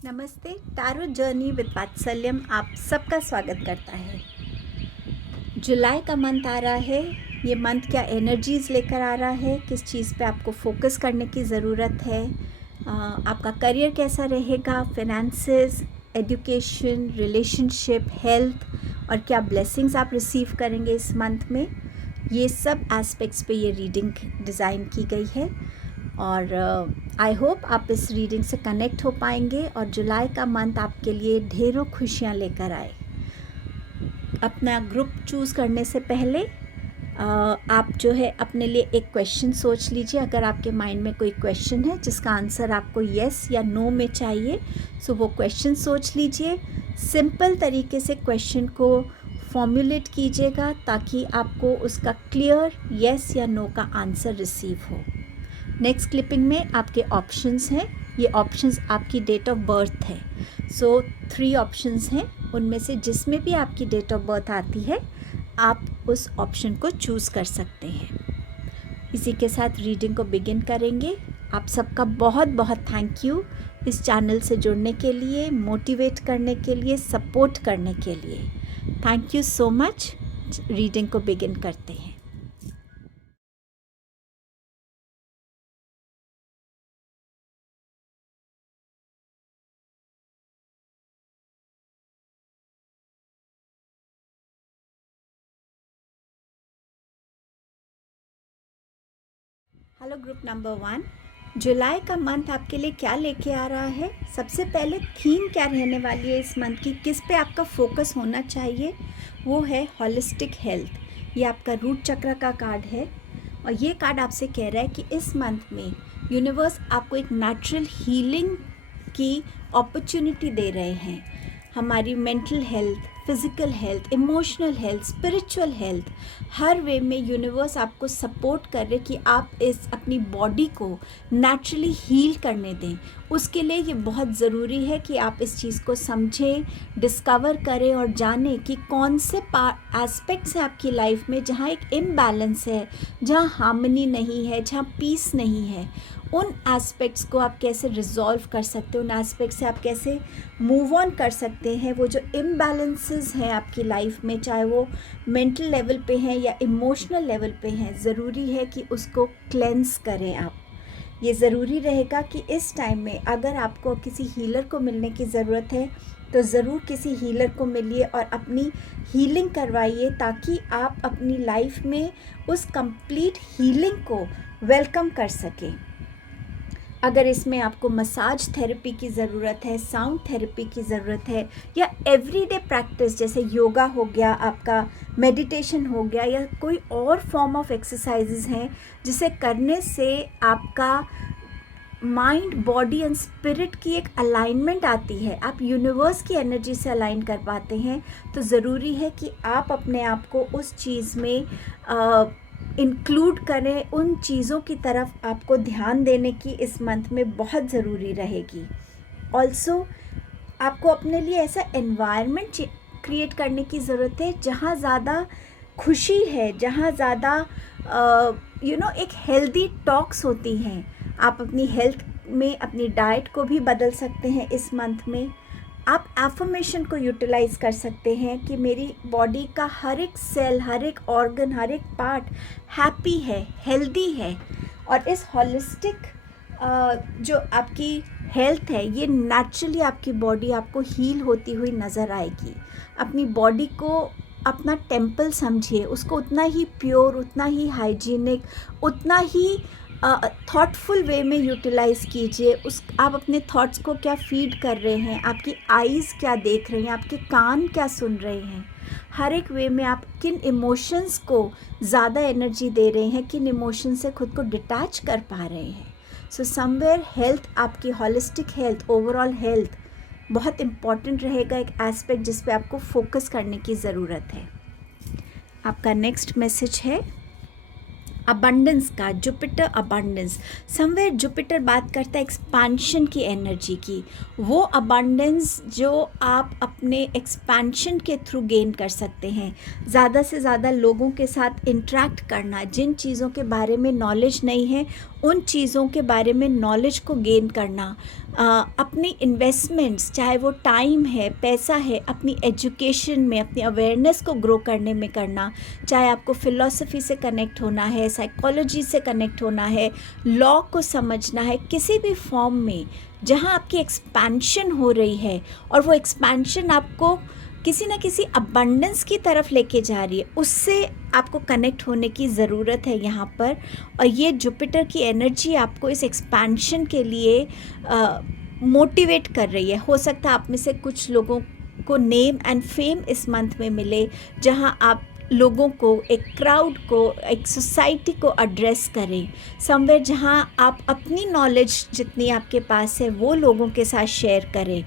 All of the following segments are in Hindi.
नमस्ते। टैरो जर्नी विद वात्सल्यम आप सबका स्वागत करता है। जुलाई का मंथ आ रहा है। ये मंथ क्या एनर्जीज़ लेकर आ रहा है, किस चीज़ पे आपको फोकस करने की ज़रूरत है, आपका करियर कैसा रहेगा, फिनेंसेस, एजुकेशन, रिलेशनशिप, हेल्थ और क्या ब्लेसिंग्स आप रिसीव करेंगे इस मंथ में, ये सब एस्पेक्ट्स पे ये रीडिंग डिज़ाइन की गई है। और आई होप आप इस रीडिंग से कनेक्ट हो पाएंगे और जुलाई का मंथ आपके लिए ढेरों खुशियाँ लेकर आए। अपना ग्रुप चूज़ करने से पहले आप जो है अपने लिए एक क्वेश्चन सोच लीजिए। अगर आपके माइंड में कोई क्वेश्चन है जिसका आंसर आपको येस या नो में चाहिए, सो वो क्वेश्चन सोच लीजिए। सिंपल तरीके से क्वेश्चन को फॉर्मुलेट कीजिएगा ताकि आपको उसका क्लियर येस या नो का आंसर रिसीव हो। नेक्स्ट क्लिपिंग में आपके ऑप्शंस हैं। ये ऑप्शंस आपकी डेट ऑफ बर्थ है। सो 3 ऑप्शंस हैं, उनमें से जिसमें भी आपकी डेट ऑफ बर्थ आती है आप उस ऑप्शन को चूज़ कर सकते हैं। इसी के साथ रीडिंग को बिगिन करेंगे। आप सबका बहुत बहुत थैंक यू इस चैनल से जुड़ने के लिए, मोटिवेट करने के लिए, सपोर्ट करने के लिए। Thank you so much. Reading को बिगिन करते हैं। Hello group number 1। जुलाई का मंथ आपके लिए क्या लेके आ रहा है? सबसे पहले थीम क्या रहने वाली है इस मंथ की, किस पे आपका फोकस होना चाहिए? वो है हॉलिस्टिक हेल्थ। ये आपका रूट चक्र का कार्ड है और ये कार्ड आपसे कह रहा है कि इस मंथ में यूनिवर्स आपको एक नेचुरल हीलिंग की अपॉर्चुनिटी दे रहे हैं। हमारी mental health, physical health, emotional health, spiritual health, हर वे में यूनिवर्स आपको सपोर्ट कर रहे कि आप इस अपनी बॉडी को नेचुरली हील करने दें। उसके लिए ये बहुत ज़रूरी है कि आप इस चीज़ को समझें, डिस्कवर करें और जानें कि कौन से एस्पेक्ट्स हैं आपकी लाइफ में जहाँ एक इम्बैलेंस है, जहाँ हार्मनी नहीं है, जहाँ पीस नहीं है। उन एस्पेक्ट्स को आप कैसे रिजॉल्व कर सकते हैं, उन एस्पेक्ट से आप कैसे मूव ऑन कर सकते हैं। वो जो इम्बैलेंसेस हैं आपकी लाइफ में, चाहे वो मेंटल लेवल पे हैं या इमोशनल लेवल पे हैं, ज़रूरी है कि उसको क्लेंस करें आप। ये ज़रूरी रहेगा कि इस टाइम में अगर आपको किसी हीलर को मिलने की ज़रूरत है तो ज़रूर किसी हीलर को मिलिए और अपनी हीलिंग करवाइए ताकि आप अपनी लाइफ में उस कंप्लीट हीलिंग को वेलकम कर सकें। अगर इसमें आपको मसाज थेरेपी की ज़रूरत है, साउंड थेरेपी की ज़रूरत है या एवरीडे प्रैक्टिस जैसे योगा हो गया, आपका मेडिटेशन हो गया या कोई और फॉर्म ऑफ एक्सरसाइजेज हैं जिसे करने से आपका माइंड, बॉडी एंड स्पिरिट की एक अलाइनमेंट आती है, आप यूनिवर्स की एनर्जी से अलाइन कर पाते हैं, तो ज़रूरी है कि आप अपने आप को उस चीज़ में इंक्लूड करें। उन चीज़ों की तरफ आपको ध्यान देने की इस मंथ में बहुत ज़रूरी रहेगी। ऑल्सो आपको अपने लिए ऐसा एनवायरनमेंट क्रिएट करने की ज़रूरत है जहाँ ज़्यादा खुशी है, जहाँ ज़्यादा एक हेल्दी टॉक्स होती हैं। आप अपनी हेल्थ में अपनी डाइट को भी बदल सकते हैं इस मंथ में। आप एफर्मेशन को यूटिलाइज़ कर सकते हैं कि मेरी बॉडी का हर एक सेल, हर एक ऑर्गन, हर एक पार्ट हैप्पी है, हेल्दी है। और इस हॉलिस्टिक जो आपकी हेल्थ है, ये नेचुरली आपकी बॉडी आपको हील होती हुई नज़र आएगी। अपनी बॉडी को अपना टेम्पल समझिए, उसको उतना ही प्योर, उतना ही हाइजीनिक, उतना ही थॉटफुल वे में यूटिलाइज़ कीजिए। आप अपने थॉट्स को क्या फीड कर रहे हैं, आपकी आईज़ क्या देख रहे हैं, आपके कान क्या सुन रहे हैं, हर एक वे में आप किन इमोशंस को ज़्यादा एनर्जी दे रहे हैं, किन इमोशन से खुद को डिटैच कर पा रहे हैं। सो समवेयर हेल्थ, आपकी हॉलिस्टिक हेल्थ, ओवरऑल हेल्थ बहुत इम्पॉर्टेंट रहेगा, एक एस्पेक्ट जिस पे आपको फोकस करने की ज़रूरत है। आपका नेक्स्ट मैसेज है, अबंडेंस का, जुपिटर अबंडेंस। समवेयर जुपिटर बात करता है एक्सपेंशन की एनर्जी की, वो अबंडेंस जो आप अपने एक्सपेंशन के थ्रू गेन कर सकते हैं। ज़्यादा से ज़्यादा लोगों के साथ इंटरेक्ट करना, जिन चीज़ों के बारे में नॉलेज नहीं है उन चीज़ों के बारे में नॉलेज को गेन करना, अपनी इन्वेस्टमेंट्स, चाहे वो टाइम है, पैसा है, अपनी एजुकेशन में, अपनी अवेयरनेस को ग्रो करने में करना, चाहे आपको फ़िलॉसफी से कनेक्ट होना है, साइकोलॉजी से कनेक्ट होना है, लॉ को समझना है, किसी भी फॉर्म में जहाँ आपकी एक्सपेंशन हो रही है और वो एक्सपेंशन आपको किसी ना किसी अबंडेंस की तरफ लेके जा रही है, उससे आपको कनेक्ट होने की ज़रूरत है यहाँ पर। और ये जुपिटर की एनर्जी आपको इस एक्सपेंशन के लिए मोटिवेट कर रही है। हो सकता है आप में से कुछ लोगों को नेम एंड फेम इस मंथ में मिले, जहाँ आप लोगों को, एक क्राउड को, एक सोसाइटी को एड्रेस करें, समवेयर जहाँ आप अपनी नॉलेज जितनी आपके पास है वो लोगों के साथ शेयर करें।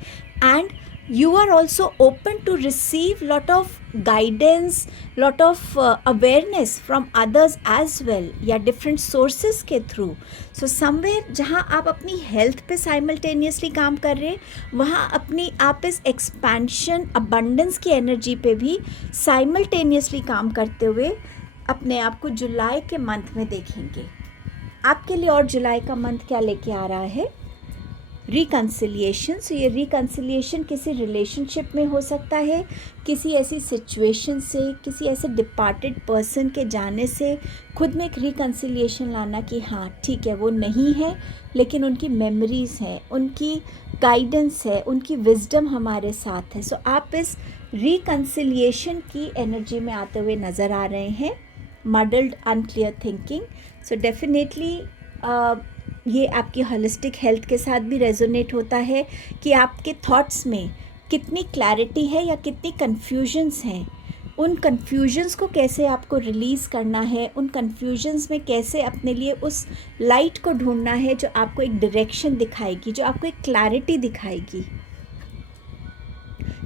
And you are also open to receive lot of guidance, lot of awareness from others as well, या different sources के through. So somewhere जहाँ आप अपनी health पे simultaneously काम कर रहे हैं, वहाँ अपनी आप इस expansion, abundance की energy पे भी simultaneously काम करते हुए अपने आप को जुलाई के मंथ में देखेंगे। आपके लिए और जुलाई का मंथ क्या लेके आ रहा है? रिकन्सिलिएशन। सो ये रिकन्सिलिएशन किसी रिलेशनशिप में हो सकता है, किसी ऐसी सिचुएशन से, किसी ऐसे डिपार्टेड पर्सन के जाने से खुद में एक रिकन्सिलिएशन लाना कि हाँ ठीक है वो नहीं है लेकिन उनकी मेमोरीज़ हैं, उनकी गाइडेंस है, उनकी विजडम हमारे साथ है। सो आप इस रिकन्सिलिएशन की एनर्जी में आते हुए नज़र आ रहे हैं। Muddled unclear thinking. So definitely ये आपकी होलिस्टिक हेल्थ के साथ भी रेजोनेट होता है कि आपके थॉट्स में कितनी क्लैरिटी है या कितनी कन्फ्यूजन्स हैं। उन कन्फ्यूजन्स को कैसे आपको रिलीज़ करना है, उन कन्फ्यूजन्स में कैसे अपने लिए उस लाइट को ढूंढना है जो आपको एक डायरेक्शन दिखाएगी, जो आपको एक क्लैरिटी दिखाएगी।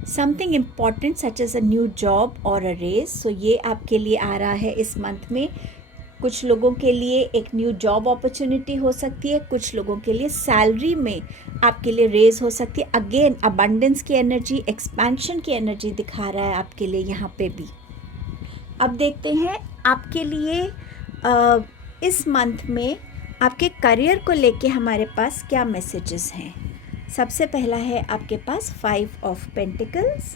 Something important such as a new job और अ रेस। सो ये आपके लिए आ रहा है इस मंथ में। कुछ लोगों के लिए एक न्यू जॉब अपॉर्चुनिटी हो सकती है, कुछ लोगों के लिए सैलरी में आपके लिए रेज हो सकती है। अगेन अबंडेंस की एनर्जी, एक्सपेंशन की एनर्जी दिखा रहा है आपके लिए यहाँ पे भी। अब देखते हैं आपके लिए इस मंथ में आपके करियर को लेके हमारे पास क्या मैसेजेस हैं। सबसे पहला है आपके पास 5 of pentacles,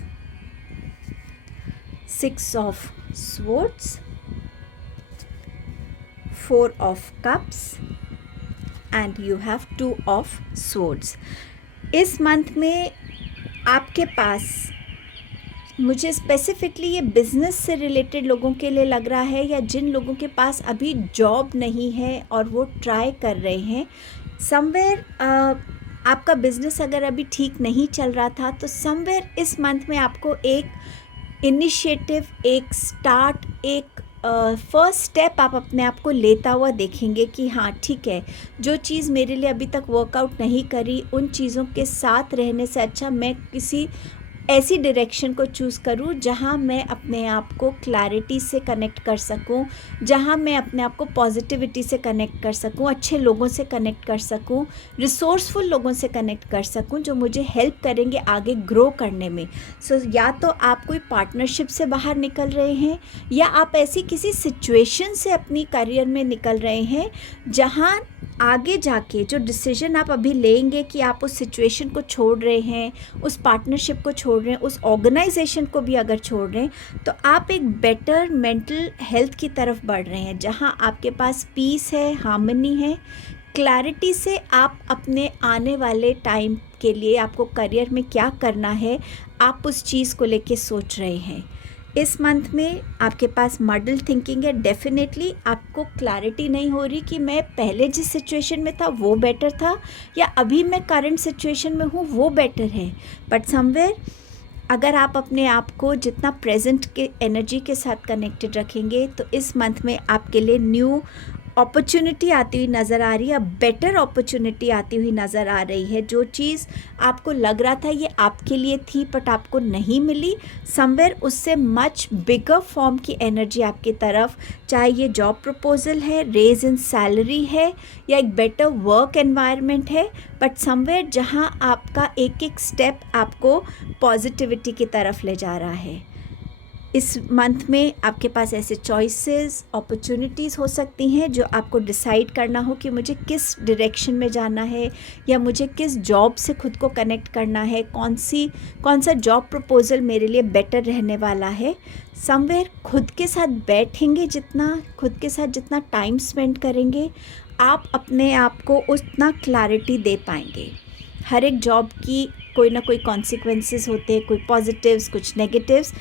6 of swords, 4 of cups and you have 2 of swords। इस मंथ में आपके पास, मुझे स्पेसिफिकली ये बिज़नेस से रिलेटेड लोगों के लिए लग रहा है, या जिन लोगों के पास अभी जॉब नहीं है और वो ट्राई कर रहे हैं। समवेयर आपका बिज़नेस अगर अभी ठीक नहीं चल रहा था तो समवेयर इस मंथ में आपको एक इनिशिएटिव, एक स्टार्ट, एक फर्स्ट स्टेप आप अपने आप को लेता हुआ देखेंगे कि हाँ ठीक है, जो चीज़ मेरे लिए अभी तक वर्कआउट नहीं करी, उन चीज़ों के साथ रहने से अच्छा मैं किसी ऐसी डायरेक्शन को चूज़ करूँ जहाँ मैं अपने आप को क्लैरिटी से कनेक्ट कर सकूँ, जहाँ मैं अपने आप को पॉजिटिविटी से कनेक्ट कर सकूँ, अच्छे लोगों से कनेक्ट कर सकूँ, रिसोर्सफुल लोगों से कनेक्ट कर सकूँ जो मुझे हेल्प करेंगे आगे ग्रो करने में। सो या तो आप कोई पार्टनरशिप से बाहर निकल रहे हैं, या आप ऐसी किसी सिचुएशन से अपनी करियर में निकल रहे हैं जहाँ आगे जाके जो डिसीजन आप अभी लेंगे कि आप उस सिचुएशन को छोड़ रहे हैं, उस पार्टनरशिप को छोड़ रहे हैं, उस ऑर्गेनाइजेशन को भी अगर छोड़ रहे हैं, तो आप एक बेटर मेंटल हेल्थ की तरफ बढ़ रहे हैं जहां आपके पास पीस है, हार्मनी है, क्लैरिटी से आप अपने आने वाले टाइम के लिए आपको करियर में क्या करना है, आप उस चीज़ को लेके सोच रहे हैं। इस मंथ में आपके पास मॉडल थिंकिंग है। डेफिनेटली आपको क्लैरिटी नहीं हो रही कि मैं पहले जिस सिचुएशन में था वो बेटर था, या अभी मैं करंट सिचुएशन में हूँ वो बेटर है। बट समवेयर अगर आप अपने आप को जितना प्रेजेंट के एनर्जी के साथ कनेक्टेड रखेंगे तो इस मंथ में आपके लिए न्यू अपॉर्चुनिटी आती हुई नज़र आ रही है, बेटर अपॉर्चुनिटी आती हुई नज़र आ रही है। जो चीज़ आपको लग रहा था ये आपके लिए थी बट आपको नहीं मिली, समवेयर उससे मच बिगर फॉर्म की एनर्जी आपकी तरफ, चाहे ये जॉब प्रपोजल है, रेज इन सैलरी है या एक बेटर वर्क एनवायरनमेंट है, बट समवेयर जहाँ आपका एक एक स्टेप आपको पॉजिटिविटी की तरफ ले जा रहा है। इस मंथ में आपके पास ऐसे चॉइसेस, अपॉर्चुनिटीज़ हो सकती हैं जो आपको डिसाइड करना हो कि मुझे किस डायरेक्शन में जाना है या मुझे किस जॉब से खुद को कनेक्ट करना है, कौन सा जॉब प्रपोजल मेरे लिए बेटर रहने वाला है। समवेयर खुद के साथ बैठेंगे, खुद के साथ जितना टाइम स्पेंड करेंगे, आप अपने आप को उतना क्लैरिटी दे पाएंगे। हर एक जॉब की कोई ना कोई कॉन्सिक्वेंसेस होते हैं, कोई पॉजिटिव्स, कुछ नेगेटिव्स।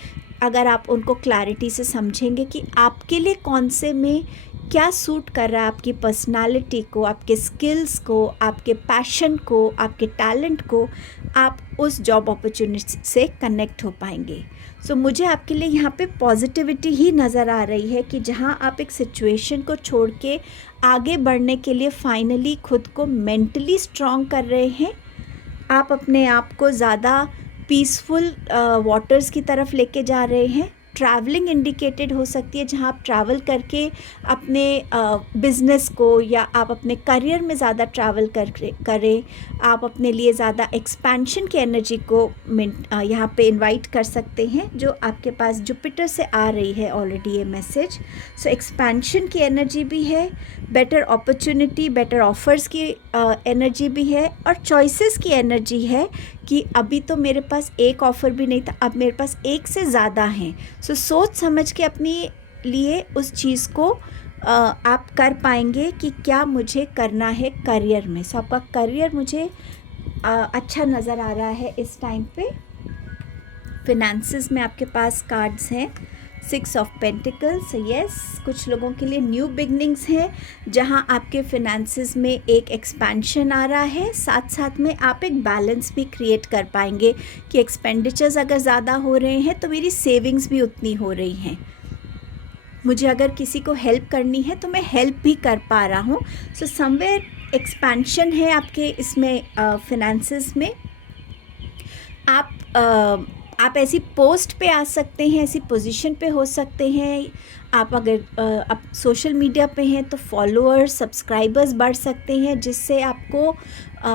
अगर आप उनको क्लैरिटी से समझेंगे कि आपके लिए कौन से में क्या सूट कर रहा है, आपकी पर्सनालिटी को, आपके स्किल्स को, आपके पैशन को, आपके टैलेंट को, आप उस जॉब अपॉर्चुनिटी से कनेक्ट हो पाएंगे। सो मुझे आपके लिए यहाँ पे पॉजिटिविटी ही नज़र आ रही है कि जहाँ आप एक सिचुएशन को छोड़ के आगे बढ़ने के लिए फाइनली खुद को मेंटली स्ट्रॉन्ग कर रहे हैं। आप अपने आप को ज़्यादा पीसफुल वाटर्स की तरफ लेके जा रहे हैं। ट्रैवलिंग इंडिकेटेड हो सकती है, जहाँ आप ट्रैवल करके अपने बिज़नेस को या आप अपने करियर में ज़्यादा ट्रैवल करें। आप अपने लिए ज़्यादा एक्सपेंशन की एनर्जी को यहाँ पे इनवाइट कर सकते हैं, जो आपके पास जुपिटर से आ रही है ऑलरेडी ये मैसेज। सो एक्सपेंशन की एनर्जी भी है, बेटर अपॉर्चुनिटी, बेटर ऑफर्स की एनर्जी भी है, और चॉइसेस की एनर्जी है कि अभी तो मेरे पास एक ऑफ़र भी नहीं था, अब मेरे पास एक से ज़्यादा हैं। सो सोच समझ के अपनी लिए उस चीज़ को आप कर पाएंगे कि क्या मुझे करना है करियर में। सो आपका करियर मुझे अच्छा नज़र आ रहा है इस टाइम पे। फिनेंसेस में आपके पास कार्ड्स हैं 6 ऑफ पेंटिकल्स। यस, कुछ लोगों के लिए न्यू बिगनिंग्स हैं, जहां आपके फिनेंसेस में एक एक्सपेंशन आ रहा है, साथ साथ में आप एक बैलेंस भी क्रिएट कर पाएंगे कि एक्सपेंडिचर्स अगर ज़्यादा हो रहे हैं तो मेरी सेविंग्स भी उतनी हो रही हैं। मुझे अगर किसी को हेल्प करनी है तो मैं हेल्प भी कर पा रहा हूँ। सो समवेयर एक्सपेंशन है आपके इसमें फिनेंसेस में। आप ऐसी पोस्ट पे आ सकते हैं, ऐसी पोजीशन पे हो सकते हैं। आप अगर आप सोशल मीडिया पे हैं तो फॉलोअर्स, सब्सक्राइबर्स बढ़ सकते हैं, जिससे आपको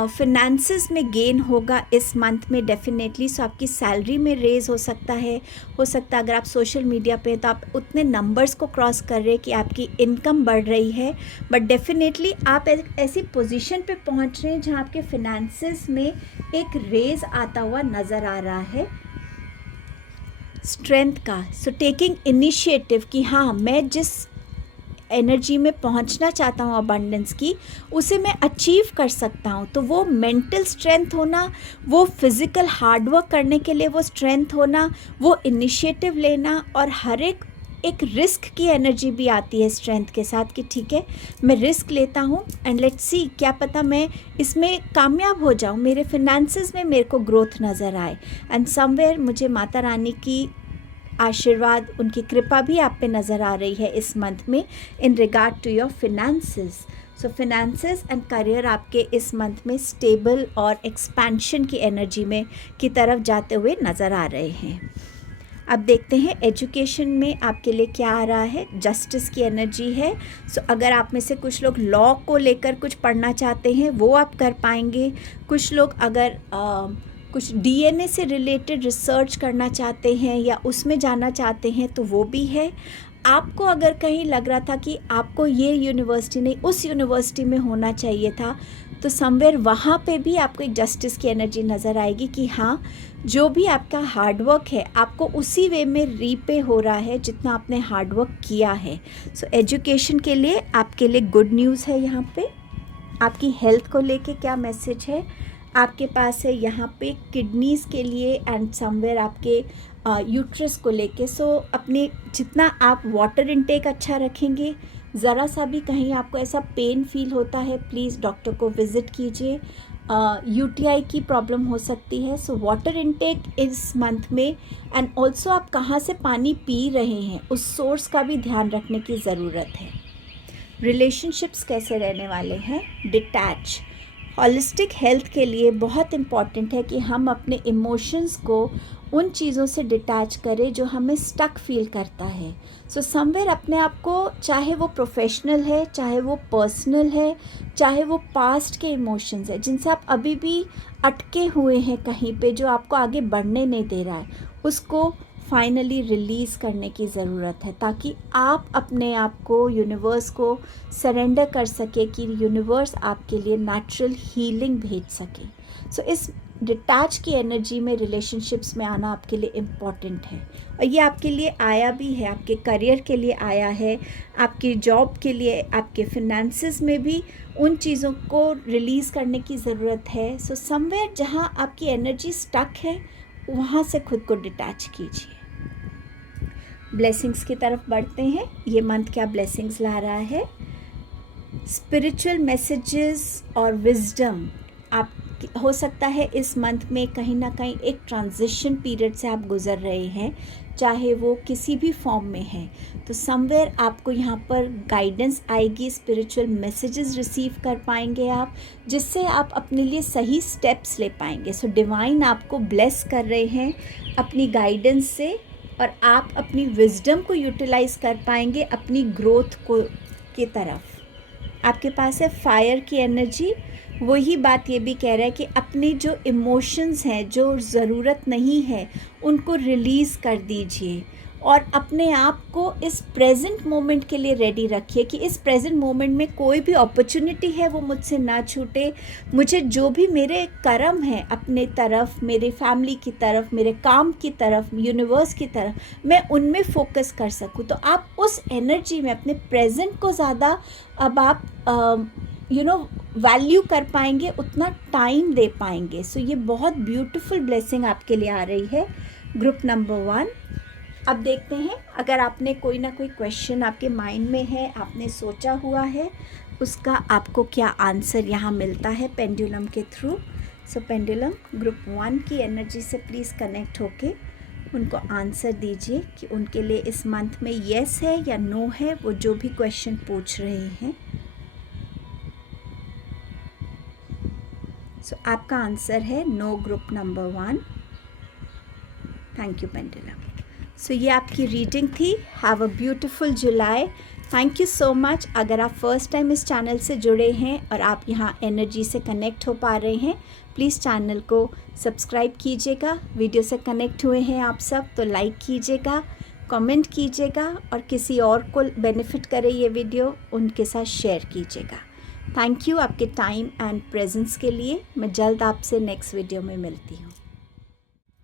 फिनेंसेस में गेन होगा इस मंथ में डेफिनेटली। सो आपकी सैलरी में रेज़ हो सकता है अगर आप सोशल मीडिया पे हैं तो आप उतने नंबर्स को क्रॉस कर रहे हैं कि आपकी इनकम बढ़ रही है, बट डेफिनेटली आप ऐसी पोजीशन पे पहुंच रहे हैं जहां आपके फिनेंसेस में एक रेज़ आता हुआ नज़र आ रहा है स्ट्रेंथ का। सो टेकिंग इनिशिएटिव कि हाँ, मैं जिस एनर्जी में पहुंचना चाहता हूँ अबंडेंस की, उसे मैं अचीव कर सकता हूँ। तो वो मेंटल स्ट्रेंथ होना, वो फिज़िकल हार्डवर्क करने के लिए वो स्ट्रेंथ होना, वो इनिशिएटिव लेना, और हर एक रिस्क की एनर्जी भी आती है स्ट्रेंथ के साथ कि ठीक है, मैं रिस्क लेता हूँ एंड लेट्स सी, क्या पता मैं इसमें कामयाब हो जाऊँ, मेरे फिनेंसेस में मेरे को ग्रोथ नज़र आए। एंड समवेयर मुझे माता रानी की आशीर्वाद, उनकी कृपा भी आप पे नज़र आ रही है इस मंथ में in regard to your finances. So finances and career आपके इस मंथ में स्टेबल और एक्सपेंशन की एनर्जी में की तरफ जाते हुए नज़र आ रहे हैं। अब देखते हैं एजुकेशन में आपके लिए क्या आ रहा है। जस्टिस की एनर्जी है। सो अगर आप में से कुछ लोग लॉ को लेकर कुछ पढ़ना चाहते हैं वो आप कर पाएंगे। कुछ लोग अगर कुछ डीएनए से रिलेटेड रिसर्च करना चाहते हैं या उसमें जाना चाहते हैं तो वो भी है। आपको अगर कहीं लग रहा था कि आपको ये यूनिवर्सिटी नहीं उस यूनिवर्सिटी में होना चाहिए था, तो समवेयर वहाँ पे भी आपको एक जस्टिस की एनर्जी नज़र आएगी कि हाँ, जो भी आपका हार्डवर्क है आपको उसी वे में रीपे हो रहा है जितना आपने हार्डवर्क किया है। सो एजुकेशन के लिए आपके लिए गुड न्यूज़ है। यहाँ पे आपकी हेल्थ को लेके क्या मैसेज है आपके पास है यहाँ पे किडनीज़ के लिए एंड समवेयर आपके यूट्रस को लेके। सो अपने जितना आप वाटर इनटेक अच्छा रखेंगे, ज़रा सा भी कहीं आपको ऐसा पेन फील होता है, प्लीज़ डॉक्टर को विज़िट कीजिए। यूटीआई की प्रॉब्लम हो सकती है। सो वाटर इनटेक इस मंथ में एंड ऑल्सो आप कहाँ से पानी पी रहे हैं उस सोर्स का भी ध्यान रखने की ज़रूरत है। रिलेशनशिप्स कैसे रहने वाले हैं, डिटैच। हॉलिस्टिक हेल्थ के लिए बहुत इम्पॉर्टेंट है कि हम अपने इमोशंस को उन चीज़ों से डिटैच करें जो हमें स्टक फील करता है। सो समवेयर अपने आप को, चाहे वो प्रोफेशनल है, चाहे वो पर्सनल है, चाहे वो पास्ट के इमोशंस है जिनसे आप अभी भी अटके हुए हैं कहीं पे, जो आपको आगे बढ़ने नहीं दे रहा है, उसको फाइनली रिलीज़ करने की ज़रूरत है, ताकि आप अपने आप को यूनिवर्स को सरेंडर कर सके कि यूनिवर्स आपके लिए नेचुरल हीलिंग भेज सके। सो इस डिटैच की एनर्जी में रिलेशनशिप्स में आना आपके लिए इम्पॉर्टेंट है, और ये आपके लिए आया भी है, आपके करियर के लिए आया है, आपकी जॉब के लिए, आपके फिनेंसेस में भी उन चीज़ों को रिलीज़ करने की ज़रूरत है। सो समवेयर जहाँ आपकी एनर्जी स्टक है, वहाँ से खुद को डिटैच कीजिए। ब्लेसिंग्स की तरफ बढ़ते हैं। ये मंथ क्या ब्लेसिंग्स ला रहा है? स्पिरिचुअल मैसेजेस और विजडम। आप हो सकता है इस मंथ में कहीं ना कहीं एक ट्रांजिशन पीरियड से आप गुजर रहे हैं, चाहे वो किसी भी फॉर्म में है, तो समवेयर आपको यहाँ पर गाइडेंस आएगी, स्पिरिचुअल मैसेजेस रिसीव कर पाएंगे आप, जिससे आप अपने लिए सही स्टेप्स ले पाएंगे। सो डिवाइन आपको ब्लेस कर रहे हैं अपनी गाइडेंस से, और आप अपनी विजडम को यूटिलाइज़ कर पाएंगे अपनी ग्रोथ को की तरफ। आपके पास है फायर की एनर्जी। वही बात ये भी कह रहा है कि अपनी जो इमोशंस हैं, जो ज़रूरत नहीं है, उनको रिलीज़ कर दीजिए, और अपने आप को इस प्रेजेंट मोमेंट के लिए रेडी रखिए कि इस प्रेजेंट मोमेंट में कोई भी अपॉर्चुनिटी है वो मुझसे ना छूटे। मुझे जो भी मेरे कर्म हैं अपने तरफ, मेरे फैमिली की तरफ, मेरे काम की तरफ, यूनिवर्स की तरफ, मैं उनमें फोकस कर सकूं। तो आप उस एनर्जी में अपने प्रेजेंट को ज़्यादा अब आप वैल्यू कर पाएंगे, उतना टाइम दे पाएंगे। सो ये बहुत ब्यूटीफुल ब्लेसिंग आपके लिए आ रही है, ग्रुप नंबर 1। अब देखते हैं, अगर आपने कोई ना कोई क्वेश्चन आपके माइंड में है, आपने सोचा हुआ है, उसका आपको क्या आंसर यहाँ मिलता है पेंडुलम के थ्रू। सो पेंडुलम ग्रुप 1 की एनर्जी से प्लीज़ कनेक्ट होके उनको आंसर दीजिए कि उनके लिए इस मंथ में येस है या नो है, वो जो भी क्वेश्चन पूछ रहे हैं। सो आपका आंसर है no, group number 1। Thank you pendulum. So ये आपकी रीडिंग थी। Have a beautiful July. Thank you so much. अगर आप फर्स्ट टाइम इस चैनल से जुड़े हैं और आप यहाँ एनर्जी से कनेक्ट हो पा रहे हैं, प्लीज़ चैनल को सब्सक्राइब कीजिएगा। वीडियो से कनेक्ट हुए हैं आप सब तो लाइक कीजिएगा, कमेंट कीजिएगा, और किसी और को बेनिफिट करे ये वीडियो, उनके साथ शेयर कीजिएगा। थैंक यू आपके टाइम एंड प्रेजेंस के लिए। मैं जल्द आपसे नेक्स्ट वीडियो में मिलती हूँ।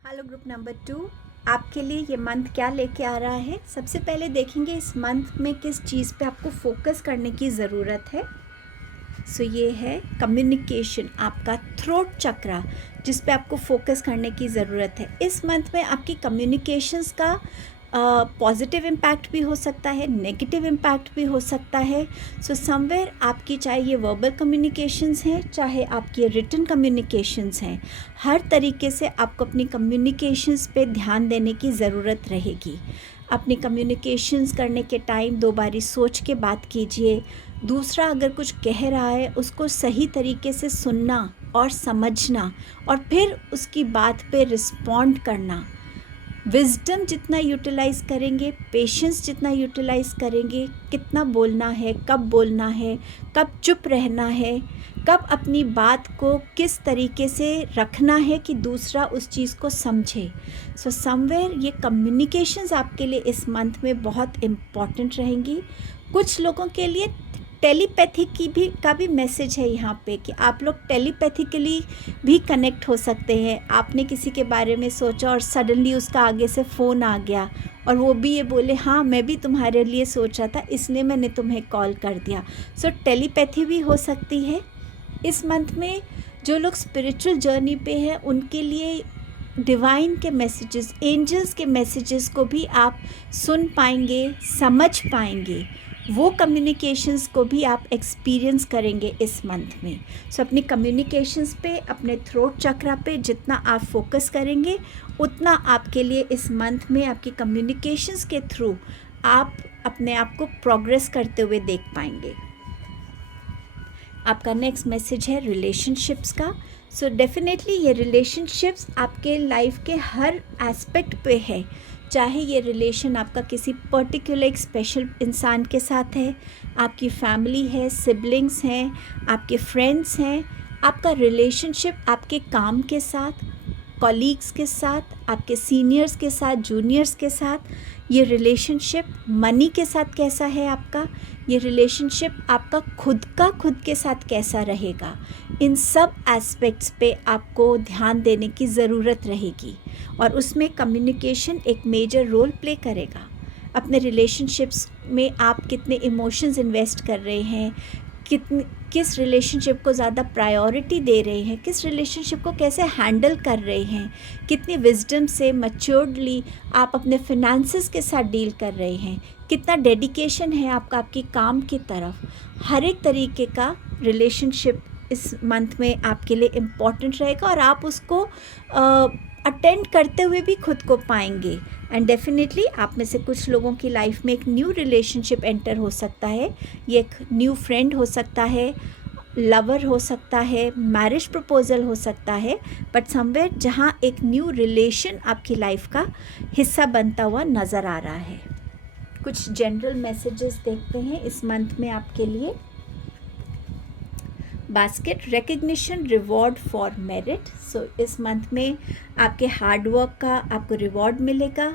हेलो ग्रुप नंबर 2, आपके लिए ये मंथ क्या लेके आ रहा है? सबसे पहले देखेंगे इस मंथ में किस चीज़ पे आपको फोकस करने की ज़रूरत है। सो ये है कम्युनिकेशन, आपका थ्रोट चक्रा, जिस पे आपको फोकस करने की ज़रूरत है। इस मंथ में आपकी कम्युनिकेशंस का पॉजिटिव इम्पैक्ट भी हो सकता है, नेगेटिव इम्पैक्ट भी हो सकता है। सो समवेयर आपकी, चाहे ये वर्बल कम्युनिकेशंस हैं, चाहे आपकी रिटन कम्युनिकेशंस हैं, हर तरीके से आपको अपनी कम्युनिकेशंस पे ध्यान देने की ज़रूरत रहेगी। अपनी कम्युनिकेशंस करने के टाइम 2 बारी सोच के बात कीजिए। दूसरा अगर कुछ कह रहा है उसको सही तरीके से सुनना और समझना, और फिर उसकी बात पे रिस्पॉन्ड करना। विजडम जितना यूटिलाइज़ करेंगे, पेशेंस जितना यूटिलाइज़ करेंगे, कितना बोलना है, कब चुप रहना है, कब अपनी बात को किस तरीके से रखना है कि दूसरा उस चीज़ को समझे। सो समवेयर ये कम्युनिकेशंस आपके लिए इस मंथ में बहुत इम्पॉर्टेंट रहेंगी। कुछ लोगों के लिए टेलीपैथी का भी मैसेज है यहाँ पे कि आप लोग टेलीपैथिकली भी कनेक्ट हो सकते हैं। आपने किसी के बारे में सोचा और सडनली उसका आगे से फ़ोन आ गया, और वो भी ये बोले, हाँ मैं भी तुम्हारे लिए सोचा था, इसलिए मैंने तुम्हें कॉल कर दिया। सो टेलीपैथी भी हो सकती है। इस मंथ में जो लोग स्पिरिचुअल जर्नी पे हैं, उनके लिए डिवाइन के मैसेजेस, एंजल्स के मैसेजेस को भी आप सुन पाएंगे, समझ पाएंगे। वो कम्युनिकेशंस को भी आप एक्सपीरियंस करेंगे इस मंथ में। सो अपनी कम्युनिकेशंस पे, अपने थ्रोट चक्रा पे जितना आप फोकस करेंगे, उतना आपके लिए इस मंथ में आपकी कम्युनिकेशंस के थ्रू आप अपने आप को प्रोग्रेस करते हुए देख पाएंगे। आपका नेक्स्ट मैसेज है रिलेशनशिप्स का। सो डेफिनेटली ये रिलेशनशिप्स आपके लाइफ के हर एस्पेक्ट पे है, चाहे ये रिलेशन आपका किसी पर्टिकुलर एक स्पेशल इंसान के साथ है, आपकी फैमिली है, सिबलिंग्स हैं, आपके फ्रेंड्स हैं, आपका रिलेशनशिप आपके काम के साथ, कॉलीग्स के साथ, आपके सीनियर्स के साथ, जूनियर्स के साथ, ये रिलेशनशिप मनी के साथ कैसा है आपका, ये रिलेशनशिप आपका खुद के साथ कैसा रहेगा, इन सब एस्पेक्ट्स पे आपको ध्यान देने की ज़रूरत रहेगी और उसमें कम्युनिकेशन एक मेजर रोल प्ले करेगा। अपने रिलेशनशिप्स में आप कितने इमोशंस इन्वेस्ट कर रहे हैं, किस रिलेशनशिप को ज़्यादा प्रायोरिटी दे रहे हैं, किस रिलेशनशिप को कैसे हैंडल कर रहे हैं, कितनी विजडम से मैच्योर्डली आप अपने फिनेंसेस के साथ डील कर रहे हैं, कितना डेडिकेशन है आपका आपके काम की तरफ। हर एक तरीके का रिलेशनशिप इस मंथ में आपके लिए इम्पॉर्टेंट रहेगा और आप उसको अटेंड करते हुए भी खुद को पाएंगे। एंड डेफिनेटली आप में से कुछ लोगों की लाइफ में एक न्यू रिलेशनशिप एंटर हो सकता है। ये एक न्यू फ्रेंड हो सकता है, लवर हो सकता है, मैरिज प्रपोजल हो सकता है, बट समवेयर जहाँ एक न्यू रिलेशन आपकी लाइफ का हिस्सा बनता हुआ नज़र आ रहा है। कुछ जनरल मैसेजेस देखते हैं इस मंथ में आपके लिए। Basket, recognition, reward for merit. So इस मंथ में आपके हार्ड वर्क का आपको रिवॉर्ड मिलेगा,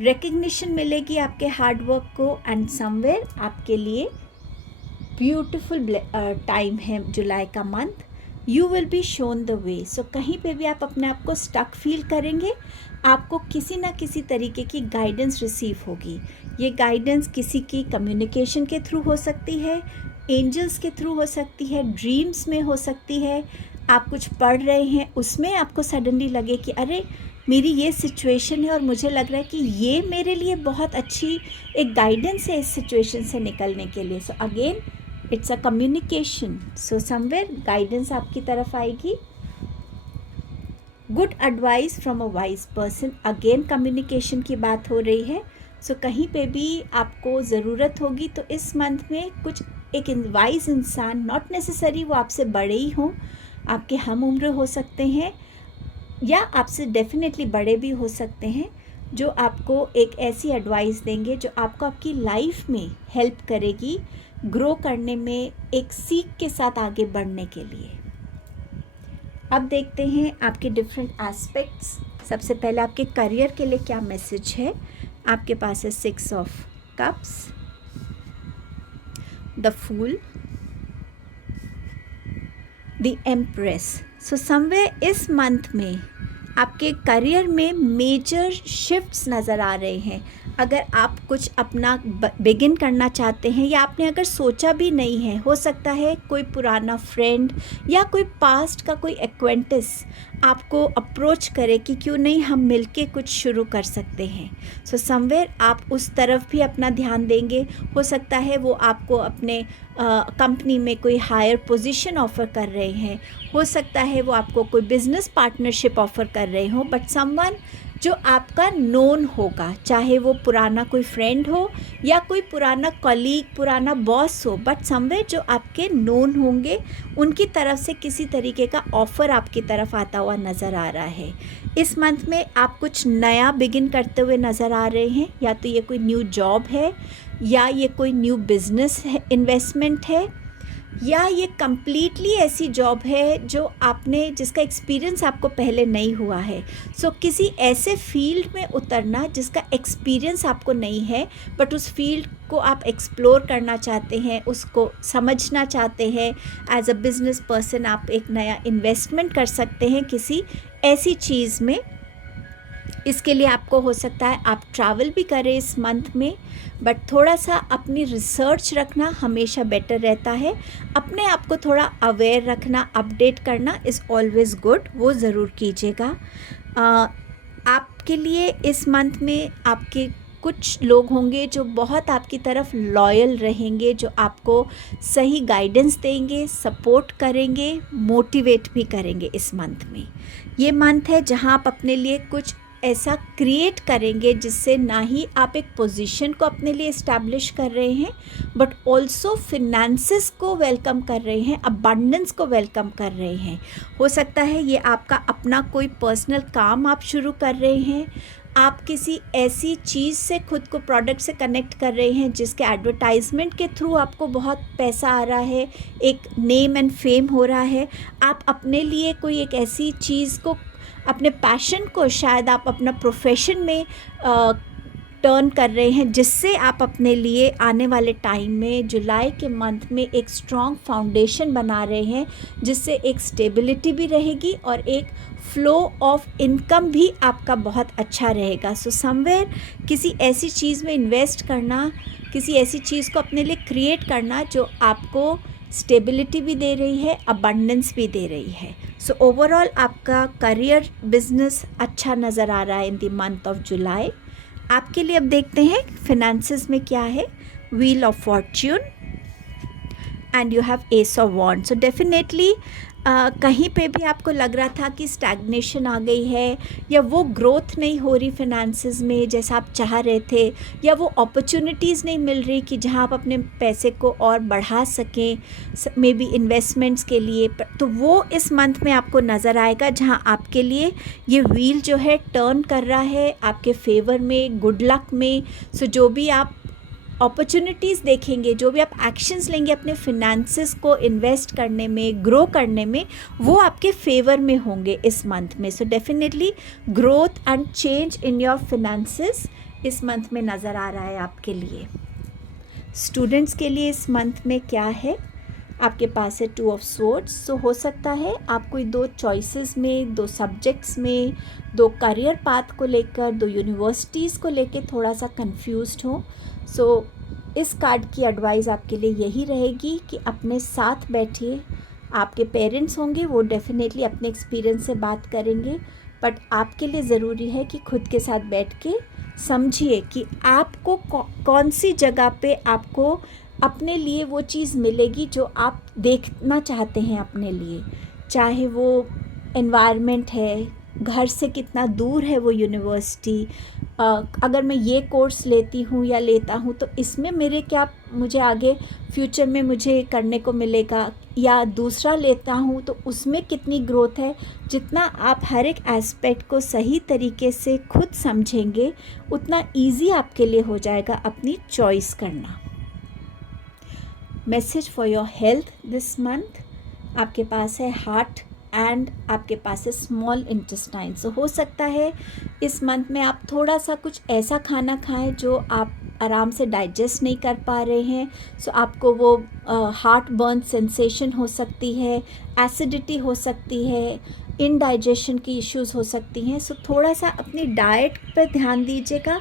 रिकग्निशन मिलेगी आपके हार्ड वर्क को, एंड समवेयर आपके लिए ब्यूटिफुल टाइम है जुलाई का month. You will be shown the way. So कहीं पे भी आप अपने आप को स्टक फील करेंगे, आपको किसी ना किसी तरीके की गाइडेंस रिसीव होगी। ये गाइडेंस किसी की कम्युनिकेशन के थ्रू हो सकती है, एंजल्स के थ्रू हो सकती है, ड्रीम्स में हो सकती है। आप कुछ पढ़ रहे हैं, उसमें आपको सडनली लगे कि अरे मेरी ये सिचुएशन है और मुझे लग रहा है कि ये मेरे लिए बहुत अच्छी एक गाइडेंस है इस सिचुएशन से निकलने के लिए। So again it's a communication. So somewhere guidance आपकी तरफ आएगी। Good advice from a wise person, again communication की बात हो रही है। सो कहीं पे भी आपको ज़रूरत होगी तो इस मंथ में कुछ एक वाइज इंसान, नॉट नेसेसरी वो आपसे बड़े ही हों, आपके हम उम्र हो सकते हैं या आपसे डेफिनेटली बड़े भी हो सकते हैं, जो आपको एक ऐसी एडवाइस देंगे जो आपको आपकी लाइफ में हेल्प करेगी ग्रो करने में, एक सीख के साथ आगे बढ़ने के लिए। अब देखते हैं आपके डिफरेंट एस्पेक्ट्स। सबसे पहले आपके करियर के लिए क्या मैसेज है। आपके पास है 6 of cups, the fool, the empress. So somewhere इस मंथ में आपके करियर में मेजर शिफ्ट्स नज़र आ रहे हैं। अगर आप कुछ अपना बिगिन करना चाहते हैं या आपने अगर सोचा भी नहीं है, हो सकता है कोई पुराना फ्रेंड या कोई पास्ट का कोई एक्वेंटेंस आपको अप्रोच करे कि क्यों नहीं हम मिलके कुछ शुरू कर सकते हैं। सो समवेयर आप उस तरफ भी अपना ध्यान देंगे। हो सकता है वो आपको अपने कंपनी में कोई हायर पोजीशन ऑफ़र कर रहे हैं, हो सकता है वो आपको कोई बिज़नेस पार्टनरशिप ऑफ़र कर रहे हो, बट समवन जो आपका नोन होगा, चाहे वो पुराना कोई फ्रेंड हो या कोई पुराना कॉलीग, पुराना बॉस हो, बट समवेयर जो आपके नोन होंगे उनकी तरफ से किसी तरीके का ऑफ़र आपकी तरफ आता हुआ नज़र आ रहा है। इस मंथ में आप कुछ नया बिगिन करते हुए नज़र आ रहे हैं, या तो ये कोई न्यू जॉब है या ये कोई न्यू बिज़नेस है, इन्वेस्टमेंट है, या ये कम्प्लीटली ऐसी जॉब है जो आपने जिसका एक्सपीरियंस आपको पहले नहीं हुआ है। सो किसी ऐसे फील्ड में उतरना जिसका एक्सपीरियंस आपको नहीं है, बट उस फील्ड को आप एक्सप्लोर करना चाहते हैं, उसको समझना चाहते हैं। एज अ बिज़नेस पर्सन आप एक नया इन्वेस्टमेंट कर सकते हैं किसी ऐसी चीज़ में। इसके लिए आपको हो सकता है आप ट्रैवल भी करें इस मंथ में, बट थोड़ा सा अपनी रिसर्च रखना हमेशा बेटर रहता है। अपने आप को थोड़ा अवेयर रखना, अपडेट करना इज़ ऑलवेज़ गुड, वो ज़रूर कीजिएगा। आपके लिए इस मंथ में आपके कुछ लोग होंगे जो बहुत आपकी तरफ लॉयल रहेंगे, जो आपको सही गाइडेंस देंगे, सपोर्ट करेंगे, मोटिवेट भी करेंगे। इस मंथ में ये मंथ है जहां आप अपने लिए कुछ ऐसा क्रिएट करेंगे जिससे ना ही आप एक पोजीशन को अपने लिए इस्टेब्लिश कर रहे हैं, बट ऑल्सो फिनेंसेस को वेलकम कर रहे हैं, अबंडेंस को वेलकम कर रहे हैं। हो सकता है ये आपका अपना कोई पर्सनल काम आप शुरू कर रहे हैं, आप किसी ऐसी चीज़ से खुद को प्रोडक्ट से कनेक्ट कर रहे हैं जिसके एडवर्टाइजमेंट के थ्रू आपको बहुत पैसा आ रहा है, एक नेम एंड फेम हो रहा है। आप अपने लिए कोई एक ऐसी चीज़ को, अपने पैशन को शायद आप अपना प्रोफेशन में टर्न कर रहे हैं, जिससे आप अपने लिए आने वाले टाइम में जुलाई के मंथ में एक स्ट्रॉन्ग फाउंडेशन बना रहे हैं, जिससे एक स्टेबिलिटी भी रहेगी और एक फ्लो ऑफ इनकम भी आपका बहुत अच्छा रहेगा। सो समवेयर किसी ऐसी चीज़ में इन्वेस्ट करना, किसी ऐसी चीज़ को अपने लिए क्रिएट करना जो आपको स्टेबिलिटी भी दे रही है, अबंडेंस भी दे रही है। सो ओवरऑल आपका करियर बिजनेस अच्छा नज़र आ रहा है in the month of July. आपके लिए अब देखते हैं फिनेंसेस में क्या है। Wheel of fortune and you have ace of wand. So definitely कहीं पे भी आपको लग रहा था कि स्टैग्नेशन आ गई है, या वो ग्रोथ नहीं हो रही फिनेंसेस में जैसा आप चाह रहे थे, या वो अपॉर्चुनिटीज़ नहीं मिल रही कि जहां आप अपने पैसे को और बढ़ा सकें, मे बी इन्वेस्टमेंट्स के लिए, तो वो इस मंथ में आपको नज़र आएगा जहां आपके लिए ये व्हील जो है टर्न कर रहा है आपके फेवर में, गुड लक में। सो जो भी आप अपॉर्चुनिटीज़ देखेंगे, जो भी आप एक्शंस लेंगे अपने फिनेंसेस को इन्वेस्ट करने में, ग्रो करने में, वो आपके फेवर में होंगे इस मंथ में। So definitely growth and change in your finances इस मंथ में नज़र आ रहा है आपके लिए। स्टूडेंट्स के लिए इस मंथ में क्या है, आपके पास है 2 ऑफ स्वॉर्ड्स। सो हो सकता है आप कोई 2 चॉइसेस में, 2 सब्जेक्ट्स में, 2 करियर पाथ को लेकर, 2 यूनिवर्सिटीज़ को लेकर थोड़ा सा कंफ्यूज्ड हो। सो इस कार्ड की एडवाइस आपके लिए यही रहेगी कि अपने साथ बैठिए। आपके पेरेंट्स होंगे, वो डेफिनेटली अपने एक्सपीरियंस से बात करेंगे, बट आपके लिए ज़रूरी है कि खुद के साथ बैठ के समझिए कि आपको कौन सी जगह पे आपको अपने लिए वो चीज़ मिलेगी जो आप देखना चाहते हैं अपने लिए। चाहे वो एनवायरनमेंट है, घर से कितना दूर है वो यूनिवर्सिटी, अगर मैं ये कोर्स लेती हूँ या लेता हूँ तो इसमें मेरे क्या, मुझे आगे फ्यूचर में मुझे करने को मिलेगा, या दूसरा लेता हूँ तो उसमें कितनी ग्रोथ है। जितना आप हर एक एस्पेक्ट को सही तरीके से खुद समझेंगे, उतना इजी आपके लिए हो जाएगा अपनी चॉइस करना। Message for your health this month, आपके पास है हार्ट एंड आपके पास है स्मॉल इंटेस्टाइन। सो हो सकता है इस मंथ में आप थोड़ा सा कुछ ऐसा खाना खाएं जो आप आराम से डाइजेस्ट नहीं कर पा रहे हैं। सो आपको वो हार्ट बर्न सेंसेशन हो सकती है, एसिडिटी हो सकती है, इनडाइजेशन की इश्यूज़ हो सकती हैं। सो थोड़ा सा अपनी डाइट पर ध्यान दीजिएगा।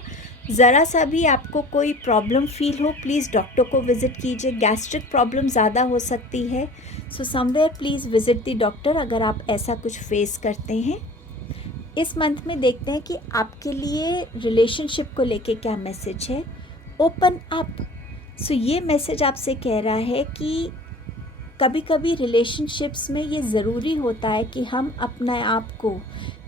ज़रा सा भी आपको कोई प्रॉब्लम फील हो, प्लीज़ डॉक्टर को विज़िट कीजिए। गैस्ट्रिक प्रॉब्लम ज़्यादा हो सकती है, so somewhere please visit the doctor अगर आप ऐसा कुछ फेस करते हैं। इस मंथ में देखते हैं कि आपके लिए रिलेशनशिप को लेके क्या मैसेज है। Open up. सो ये मैसेज आपसे कह रहा है कि कभी कभी रिलेशनशिप्स में ये ज़रूरी होता है कि हम अपने आप को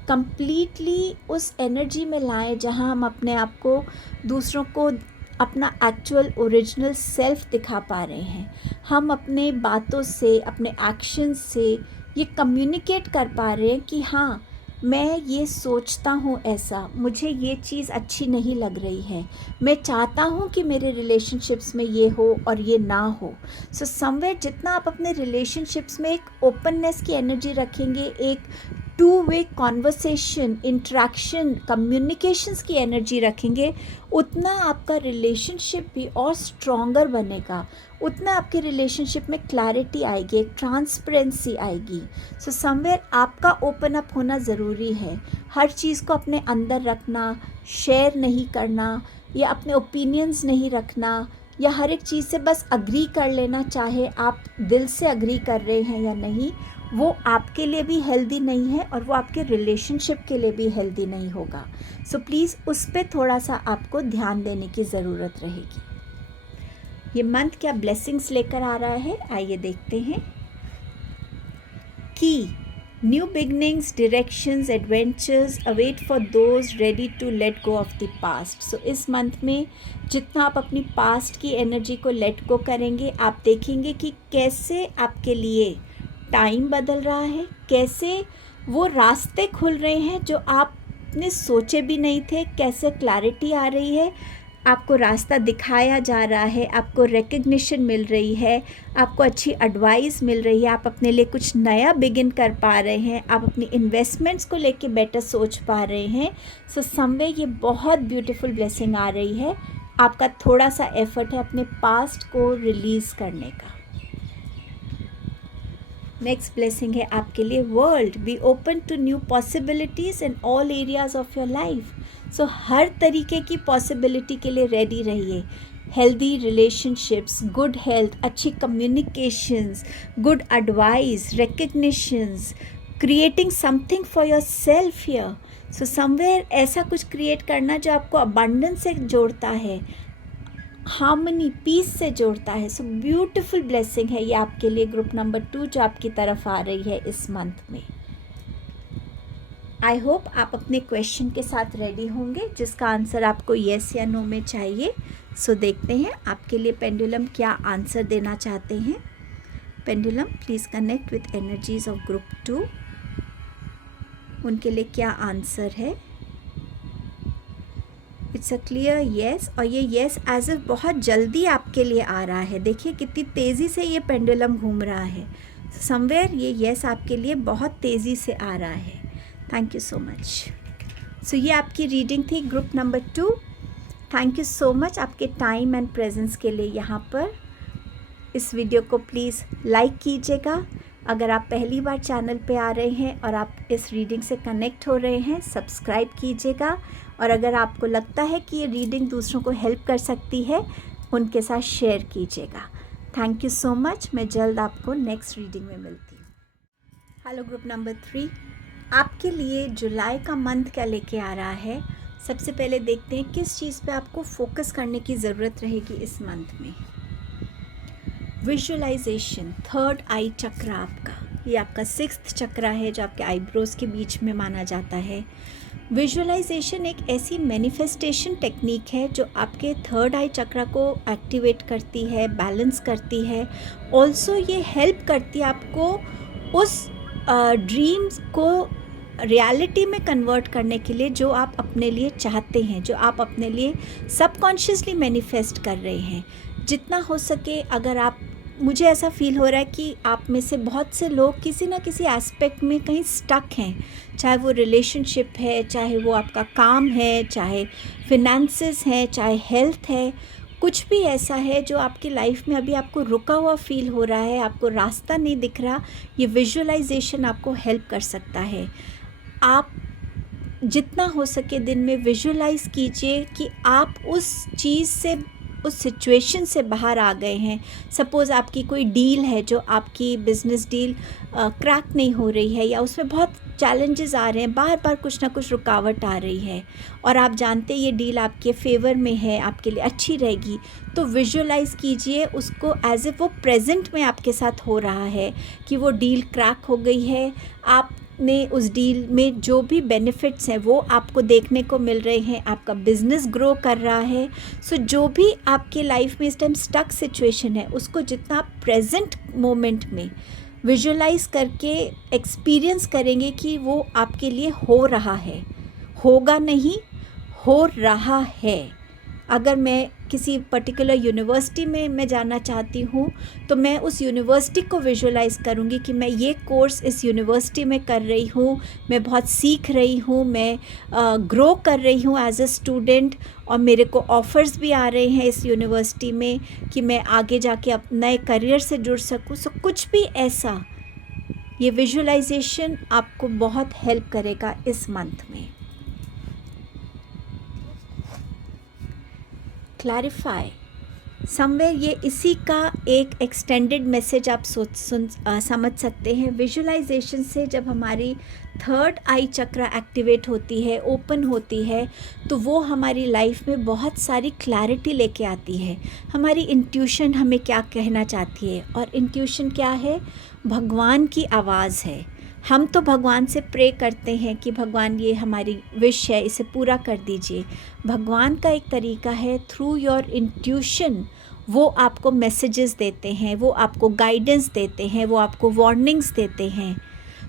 कंप्लीटली उस एनर्जी में लाएं जहां हम अपने आप को दूसरों को अपना एक्चुअल ओरिजिनल सेल्फ दिखा पा रहे हैं। हम अपने बातों से, अपने एक्शंस से ये कम्युनिकेट कर पा रहे हैं कि हाँ, मैं ये सोचता हूँ ऐसा, मुझे ये चीज़ अच्छी नहीं लग रही है, मैं चाहता हूँ कि मेरे रिलेशनशिप्स में ये हो और ये ना हो। सो समवेयर जितना आप अपने रिलेशनशिप्स में एक ओपननेस की एनर्जी रखेंगे, एक two way conversation, interaction, communications की एनर्जी रखेंगे, उतना आपका रिलेशनशिप भी और स्ट्रॉन्गर बनेगा, उतना आपके रिलेशनशिप में क्लैरिटी आएगी, एक ट्रांसपेरेंसी आएगी। सो समवेयर आपका ओपन अप होना ज़रूरी है। हर चीज़ को अपने अंदर रखना, शेयर नहीं करना, या अपने ओपिनियंस नहीं रखना, या हर एक चीज़ से बस अग्री कर लेना, चाहे आप दिल से अग्री कर रहे हैं या नहीं, वो आपके लिए भी हेल्दी नहीं है और वो आपके रिलेशनशिप के लिए भी हेल्दी नहीं होगा। सो प्लीज़ उस पर थोड़ा सा आपको ध्यान देने की ज़रूरत रहेगी। ये मंथ क्या ब्लेसिंग्स लेकर आ रहा है, आइए देखते हैं। की new beginnings, directions, adventures await for those ready to let go of the past. So इस मंथ में जितना आप अपनी पास्ट की एनर्जी को लेट गो करेंगे, आप देखेंगे कि कैसे आपके लिए टाइम बदल रहा है, कैसे वो रास्ते खुल रहे हैं जो आपने सोचे भी नहीं थे, कैसे क्लैरिटी आ रही है, आपको रास्ता दिखाया जा रहा है, आपको रिकग्निशन मिल रही है, आपको अच्छी एडवाइस मिल रही है, आप अपने लिए कुछ नया बिगिन कर पा रहे हैं, आप अपनी इन्वेस्टमेंट्स को लेके बेटर सोच पा रहे हैं। सो समवे ये बहुत ब्यूटीफुल ब्लेसिंग आ रही है। आपका थोड़ा सा एफर्ट है अपने पास्ट को रिलीज़ करने का। नेक्स्ट ब्लेसिंग है आपके लिए, world be open to new possibilities in all areas of your life. So हर तरीके की पॉसिबिलिटी के लिए रेडी रहिए। हेल्दी रिलेशनशिप्स, गुड हेल्थ, अच्छी communications, good advice, recognitions, creating something for yourself here. So somewhere ऐसा कुछ क्रिएट करना जो आपको अबंडेंस से जोड़ता है, हार्मनी, पीस से जोड़ता है। सो ब्यूटीफुल ब्लेसिंग है ये आपके लिए, ग्रुप नंबर 2 जो आपकी तरफ आ रही है इस मंथ में। आई होप आप अपने क्वेश्चन के साथ रेडी होंगे जिसका आंसर आपको येस या नो में चाहिए। सो देखते हैं आपके लिए पेंडुलम क्या आंसर देना चाहते हैं। Pendulum please connect with energies of group 2। उनके लिए क्या आंसर है? इट्स अ क्लियर येस, और ये येस एज इफ बहुत जल्दी आपके लिए आ रहा है। देखिए कितनी तेज़ी से ये पेंडुलम घूम रहा है। समवेयर ये येस आपके लिए बहुत तेज़ी से आ रहा है। Thank you so much. So ये आपकी रीडिंग थी group number 2। Thank you so much आपके टाइम एंड प्रेजेंस के लिए यहाँ पर। इस वीडियो को प्लीज़ लाइक कीजिएगा। अगर आप पहली बार चैनल पे आ रहे हैं और आप इस रीडिंग से कनेक्ट हो रहे हैं, सब्सक्राइब कीजिएगा। और अगर आपको लगता है कि ये रीडिंग दूसरों को हेल्प कर सकती है, उनके साथ शेयर कीजिएगा। Thank you so much. मैं जल्द आपको नेक्स्ट रीडिंग में मिलती हूँ। हेलो ग्रुप नंबर 3, आपके लिए जुलाई का मंथ क्या लेके आ रहा है। सबसे पहले देखते हैं किस चीज़ पे आपको फोकस करने की ज़रूरत रहेगी इस मंथ में। विजुअलाइजेशन, थर्ड आई चक्र आपका, ये आपका 6th चक्र है जो आपके आईब्रोज के बीच में माना जाता है। विजुअलाइजेशन एक ऐसी मैनिफेस्टेशन टेक्निक है जो आपके थर्ड आई चक्र को एक्टिवेट करती है, बैलेंस करती है। ऑल्सो ये हेल्प करती है आपको उस ड्रीम्स को रियलिटी में कन्वर्ट करने के लिए जो आप अपने लिए चाहते हैं, जो आप अपने लिए सबकॉन्शियसली मैनिफेस्ट कर रहे हैं। जितना हो सके, अगर आप, मुझे ऐसा फील हो रहा है कि आप में से बहुत से लोग किसी ना किसी एस्पेक्ट में कहीं स्टक हैं, चाहे वो रिलेशनशिप है, चाहे वो आपका काम है, चाहे फिनेंसेस है, चाहे हेल्थ है। कुछ भी ऐसा है जो आपकी लाइफ में अभी आपको रुका हुआ फील हो रहा है, आपको रास्ता नहीं दिख रहा, ये विजुअलाइजेशन आपको हेल्प कर सकता है। आप जितना हो सके दिन में विजुअलाइज कीजिए कि आप उस चीज़ से, उस सिचुएशन से बाहर आ गए हैं। सपोज़ आपकी कोई डील है जो आपकी बिज़नेस डील क्रैक नहीं हो रही है, या उसमें बहुत चैलेंजेस आ रहे हैं, बार बार कुछ ना कुछ रुकावट आ रही है, और आप जानते हैं ये डील आपके फेवर में है, आपके लिए अच्छी रहेगी। तो विजुअलाइज़ कीजिए उसको एज ए वो प्रेजेंट में आपके साथ हो रहा है कि वो डील क्रैक हो गई है, आप ने उस डील में जो भी बेनिफिट्स हैं वो आपको देखने को मिल रहे हैं, आपका बिजनेस ग्रो कर रहा है। सो जो भी आपके लाइफ में इस टाइम स्टक सिचुएशन है, उसको जितना आप प्रेजेंट मोमेंट में विजुअलाइज करके एक्सपीरियंस करेंगे कि वो आपके लिए हो रहा है, होगा नहीं, हो रहा है। अगर मैं किसी पर्टिकुलर यूनिवर्सिटी में मैं जाना चाहती हूँ, तो मैं उस यूनिवर्सिटी को विजुअलाइज़ करूँगी कि मैं ये कोर्स इस यूनिवर्सिटी में कर रही हूँ, मैं बहुत सीख रही हूँ, मैं ग्रो कर रही हूँ एज अ स्टूडेंट, और मेरे को ऑफ़र्स भी आ रहे हैं इस यूनिवर्सिटी में कि मैं आगे जाके अब नए करियर से जुड़ सकूँ। सो कुछ भी ऐसा, ये विजुअलाइजेशन आपको बहुत हेल्प करेगा इस मंथ में। क्लैरिफाई, समवेयर ये इसी का एक एक्सटेंडेड मैसेज आप समझ सकते हैं। विजुअलाइजेशन से जब हमारी थर्ड आई चक्र एक्टिवेट होती है, ओपन होती है, तो वो हमारी लाइफ में बहुत सारी क्लैरिटी लेके आती है। हमारी इंट्यूशन हमें क्या कहना चाहती है, और इंट्यूशन क्या है? भगवान की आवाज़ है। हम तो भगवान से प्रे करते हैं कि भगवान ये हमारी विश है, इसे पूरा कर दीजिए। भगवान का एक तरीका है, थ्रू योर इंट्यूशन वो आपको मैसेजेस देते हैं, वो आपको गाइडेंस देते हैं, वो आपको वार्निंग्स देते हैं।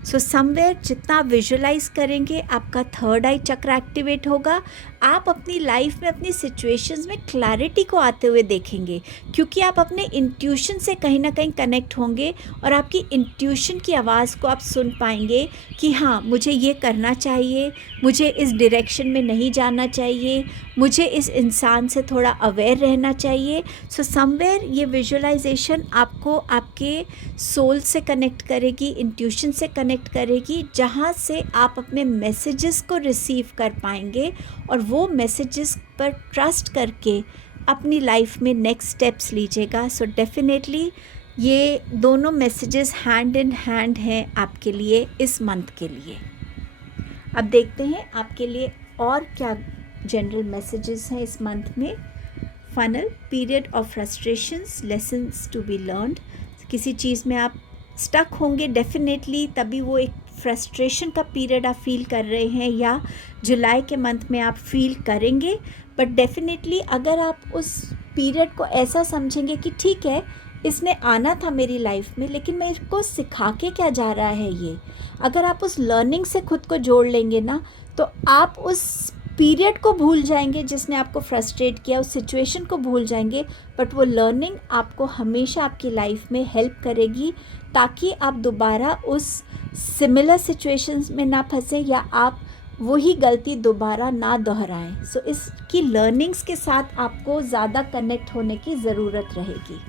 सो समवेयर जितना विजुलाइज करेंगे आपका थर्ड आई चक्र एक्टिवेट होगा। आप अपनी लाइफ में अपनी सिचुएशंस में क्लैरिटी को आते हुए देखेंगे, क्योंकि आप अपने इंट्यूशन से कहीं ना कहीं कनेक्ट होंगे और आपकी इंट्यूशन की आवाज़ को आप सुन पाएंगे कि हाँ, मुझे ये करना चाहिए, मुझे इस डायरेक्शन में नहीं जाना चाहिए, मुझे इस इंसान से थोड़ा अवेयर रहना चाहिए। सो समवेयर ये विजुअलाइजेशन आपको आपके सोल से कनेक्ट करेगी, इंट्यूशन से कनेक्ट करेगी, जहाँ से आप अपने मैसेजेस को रिसीव कर पाएंगे और वो मैसेजेस पर ट्रस्ट करके अपनी लाइफ में नेक्स्ट स्टेप्स लीजिएगा। सो डेफिनेटली ये दोनों मैसेजेस हैंड इन हैंड हैं आपके लिए इस मंथ के लिए। अब देखते हैं आपके लिए और क्या जनरल मैसेजेस हैं इस मंथ में। Funnel, period of frustrations, lessons to be learned. किसी चीज़ में आप स्टक होंगे डेफिनेटली, तभी वो एक फ्रस्ट्रेशन का पीरियड आप फील कर रहे हैं, या जुलाई के मंथ में आप फील करेंगे। बट डेफिनेटली अगर आप उस पीरियड को ऐसा समझेंगे कि ठीक है, इसने आना था मेरी लाइफ में, लेकिन मेरे को सिखा के क्या जा रहा है ये, अगर आप उस लर्निंग से खुद को जोड़ लेंगे ना, तो आप उस पीरियड को भूल जाएंगे जिसने आपको फ्रस्ट्रेट किया, उस सिचुएशन को भूल जाएंगे। बट वो लर्निंग आपको हमेशा आपकी लाइफ में हेल्प करेगी, ताकि आप दोबारा उस सिमिलर सिचुएशंस में ना फंसें या आप वही गलती दोबारा ना दोहराएं। सो इसकी लर्निंग्स के साथ आपको ज़्यादा कनेक्ट होने की ज़रूरत रहेगी।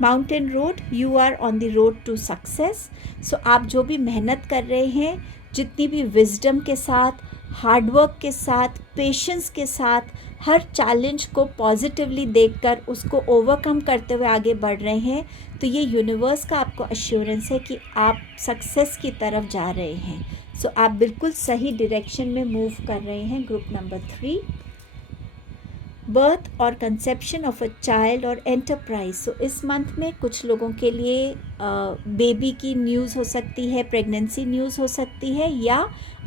Mountain road, you are on the road to success. So आप जो भी मेहनत कर रहे हैं, जितनी भी विजडम के साथ, हार्डवर्क के साथ, पेशेंस के साथ, हर चैलेंज को पॉजिटिवली देखकर उसको ओवरकम करते हुए आगे बढ़ रहे हैं, तो ये यूनिवर्स का आपको अश्योरेंस है कि आप सक्सेस की तरफ जा रहे हैं। सो आप बिल्कुल सही डायरेक्शन में मूव कर रहे हैं। ग्रुप नंबर 3, बर्थ और कंसेप्शन ऑफ अ चाइल्ड और एंटरप्राइज। सो इस मंथ में कुछ लोगों के लिए बेबी की न्यूज़ हो सकती है, प्रेगनेंसी न्यूज़ हो सकती है, या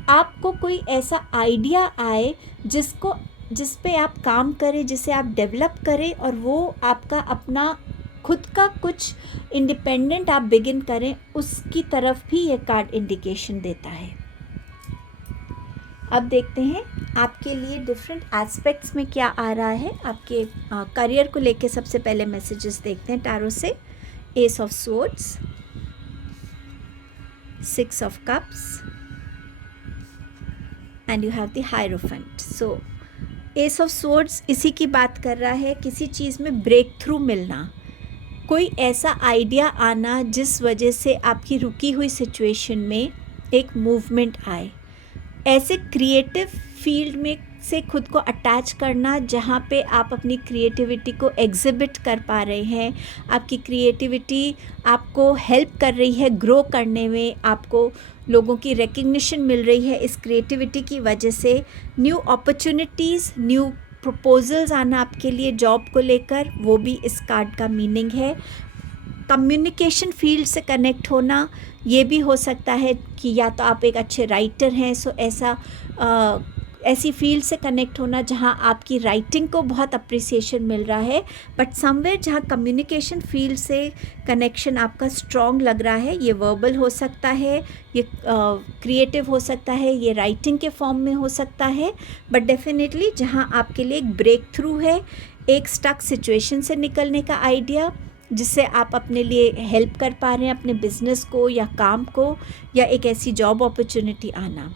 आपको कोई ऐसा आइडिया आए जिस पे आप काम करें, जिसे आप डेवलप करें और वो आपका अपना खुद का कुछ इंडिपेंडेंट आप बिगिन करें, उसकी तरफ भी ये कार्ड इंडिकेशन देता है। अब देखते हैं आपके लिए डिफरेंट एस्पेक्ट्स में क्या आ रहा है। आपके करियर को लेके सबसे पहले मैसेजेस देखते हैं टैरो से। S of swords, 6 of cups and you have the hierophant. So S of swords इसी की बात कर रहा है, किसी चीज़ में ब्रेक थ्रू मिलना, कोई ऐसा आइडिया आना जिस वजह से आपकी रुकी हुई सिचुएशन में एक मूवमेंट आए, ऐसे क्रिएटिव फील्ड में से खुद को अटैच करना जहाँ पे आप अपनी क्रिएटिविटी को एग्जिबिट कर पा रहे हैं। आपकी क्रिएटिविटी आपको हेल्प कर रही है ग्रो करने में, आपको लोगों की रिकग्निशन मिल रही है इस क्रिएटिविटी की वजह से। न्यू अपॉर्चुनिटीज़, न्यू प्रपोजल्स आना आपके लिए जॉब को लेकर, वो भी इस कार्ड का मीनिंग है। कम्युनिकेशन फील्ड से कनेक्ट होना, ये भी हो सकता है कि या तो आप एक अच्छे राइटर हैं, सो ऐसी फील्ड से कनेक्ट होना जहां आपकी राइटिंग को बहुत अप्रिसिएशन मिल रहा है। बट समवेयर जहां कम्युनिकेशन फील्ड से कनेक्शन आपका स्ट्रॉन्ग लग रहा है, ये वर्बल हो सकता है, ये क्रिएटिव हो सकता है, ये राइटिंग के फॉर्म में हो सकता है। बट डेफिनेटली जहां आपके लिए एक ब्रेक थ्रू है, एक स्टक सिचुएशन से निकलने का आइडिया, जिससे आप अपने लिए हेल्प कर पा रहे हैं अपने बिजनेस को या काम को, या एक ऐसी जॉब अपॉर्चुनिटी आना।